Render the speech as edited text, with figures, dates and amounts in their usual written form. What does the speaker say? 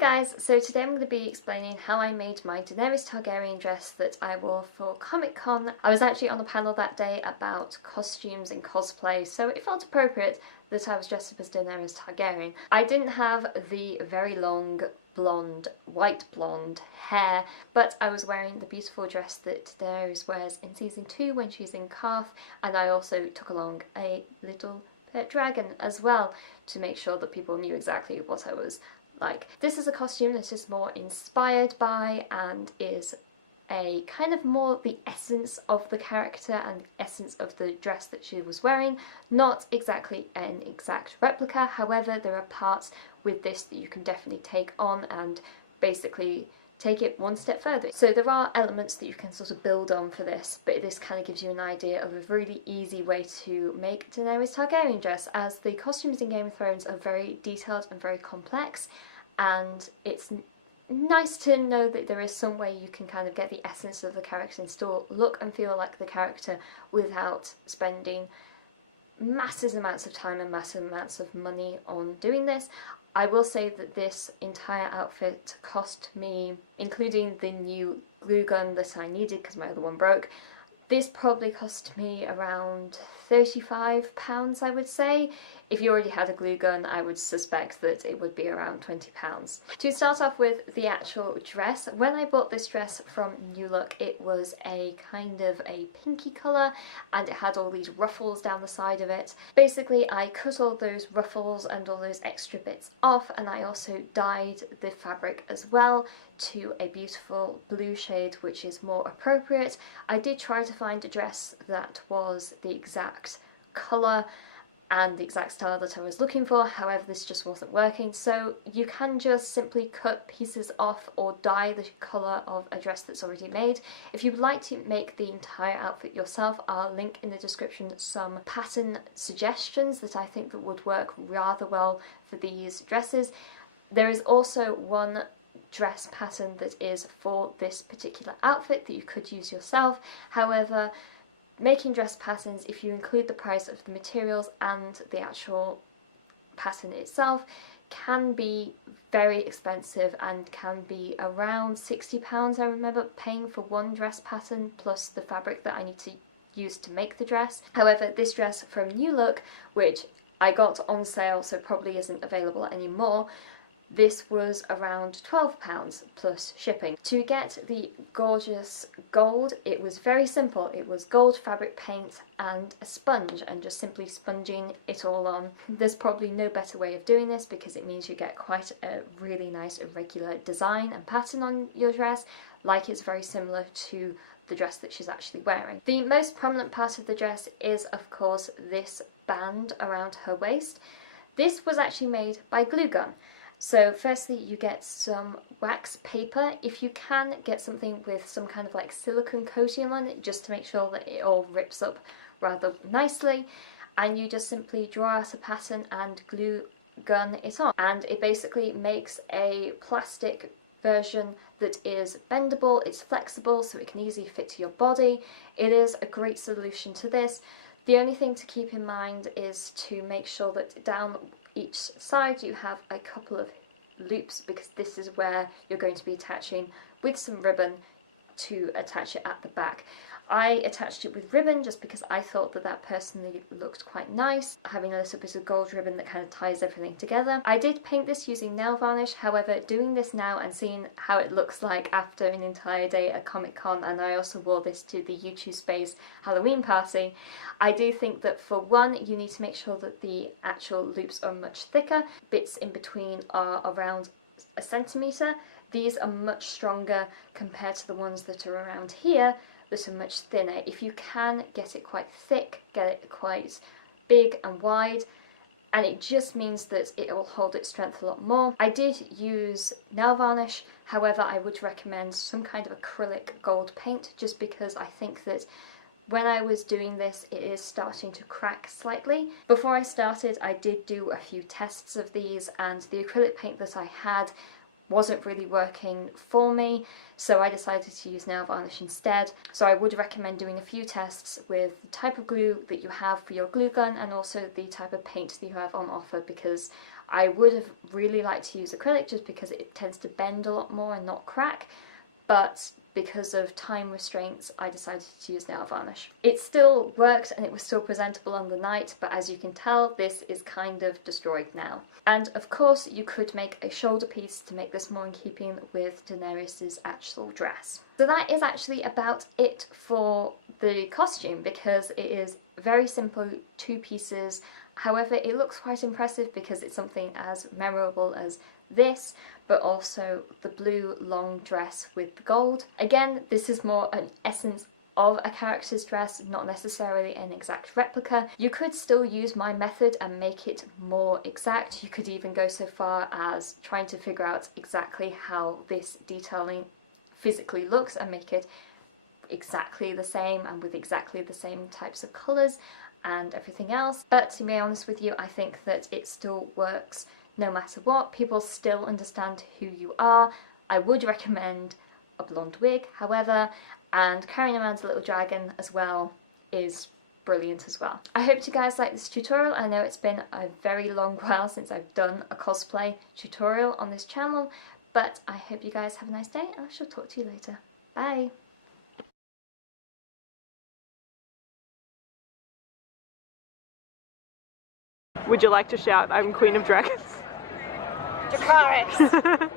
guys, so today I'm going to be explaining how I made my Daenerys Targaryen dress that I wore for Comic Con. I was actually on a panel that day about costumes and cosplay, so it felt appropriate that I was dressed up as Daenerys Targaryen. I didn't have the very long blonde, white blonde hair, but I was wearing the beautiful dress that Daenerys wears in season 2 when she's in Quarth, and I also took along a little pet dragon as well to make sure that people knew exactly what I was like. This is a costume that is more inspired by and is a kind of more the essence of the character and the essence of the dress that she was wearing, not exactly an exact replica. However, there are parts with this that you can definitely take on and basically take it one step further. So there are elements that you can sort of build on for this, but this kind of gives you an idea of a really easy way to make Daenerys Targaryen dress, as the costumes in Game of Thrones are very detailed and very complex, and it's nice to know that there is some way you can kind of get the essence of the character and still look and feel like the character without spending massive amounts of time and massive amounts of money on doing this. I will say that this entire outfit cost me, including the new glue gun that I needed because my other one broke, this probably cost me around £35, I would say. If you already had a glue gun, I would suspect that it would be around £20. To start off with the actual dress, when I bought this dress from New Look, it was a kind of a pinky colour and it had all these ruffles down the side of it. Basically, I cut all those ruffles and all those extra bits off, and I also dyed the fabric as well to a beautiful blue shade, which is more appropriate. I did try to find a dress that was the exact colour and the exact style that I was looking for, however this just wasn't working, so you can just simply cut pieces off or dye the colour of a dress that's already made. If you would like to make the entire outfit yourself, I'll link in the description some pattern suggestions that I think that would work rather well for these dresses. There is also one dress pattern that is for this particular outfit that you could use yourself. However, making dress patterns, if you include the price of the materials and the actual pattern itself, can be very expensive and can be around £60. I remember paying for one dress pattern plus the fabric that I need to use to make the dress. However, this dress from New Look, which I got on sale so probably isn't available anymore, this was around £12 plus shipping. To get the gorgeous gold, it was very simple. It was gold fabric paint and a sponge, and just simply sponging it all on. There's probably no better way of doing this because it means you get quite a really nice irregular design and pattern on your dress, like it's very similar to the dress that she's actually wearing. The most prominent part of the dress is, of course, this band around her waist. This was actually made by glue gun. So firstly, you get some wax paper. If you can, get something with some kind of like silicone coating on it, just to make sure that it all rips up rather nicely. And you just simply draw out a pattern and glue gun it on. And it basically makes a plastic version that is bendable, it's flexible, so it can easily fit to your body. It is a great solution to this. The only thing to keep in mind is to make sure that down each side you have a couple of loops, because this is where you're going to be attaching with some ribbon to attach it at the back. I attached it with ribbon just because I thought that that personally looked quite nice, having a little bit of gold ribbon that kind of ties everything together. I did paint this using nail varnish, however, doing this now and seeing how it looks like after an entire day at Comic Con, and I also wore this to the YouTube Space Halloween party, I do think that for one, you need to make sure that the actual loops are much thicker. Bits in between are around a centimetre. These are much stronger compared to the ones that are around here that are much thinner. If you can, get it quite thick, get it quite big and wide, and it just means that it will hold its strength a lot more. I did use nail varnish, however I would recommend some kind of acrylic gold paint, just because I think that when I was doing this, it is starting to crack slightly. Before I started, I did do a few tests of these, and the acrylic paint that I had wasn't really working for me, so I decided to use nail varnish instead. So I would recommend doing a few tests with the type of glue that you have for your glue gun and also the type of paint that you have on offer, because I would have really liked to use acrylic just because it tends to bend a lot more and not crack, but because of time restraints I decided to use nail varnish. It still worked and it was still presentable on the night, but as you can tell, this is kind of destroyed now. And of course you could make a shoulder piece to make this more in keeping with Daenerys' actual dress. So that is actually about it for the costume, because it is very simple, 2 pieces. However, it looks quite impressive because it's something as memorable as this, but also the blue long dress with the gold. Again, this is more an essence of a character's dress, not necessarily an exact replica. You could still use my method and make it more exact. You could even go so far as trying to figure out exactly how this detailing physically looks and make it exactly the same and with exactly the same types of colours and everything else. But to be honest with you, I think that it still works no matter what. People still understand who you are. I would recommend a blonde wig, however, and carrying around a little dragon as well is brilliant as well. I hope you guys like this tutorial. I know it's been a very long while since I've done a cosplay tutorial on this channel, but I hope you guys have a nice day and I shall talk to you later. Bye! Would you like to shout, "I'm Queen of Dragons"? Dracarys!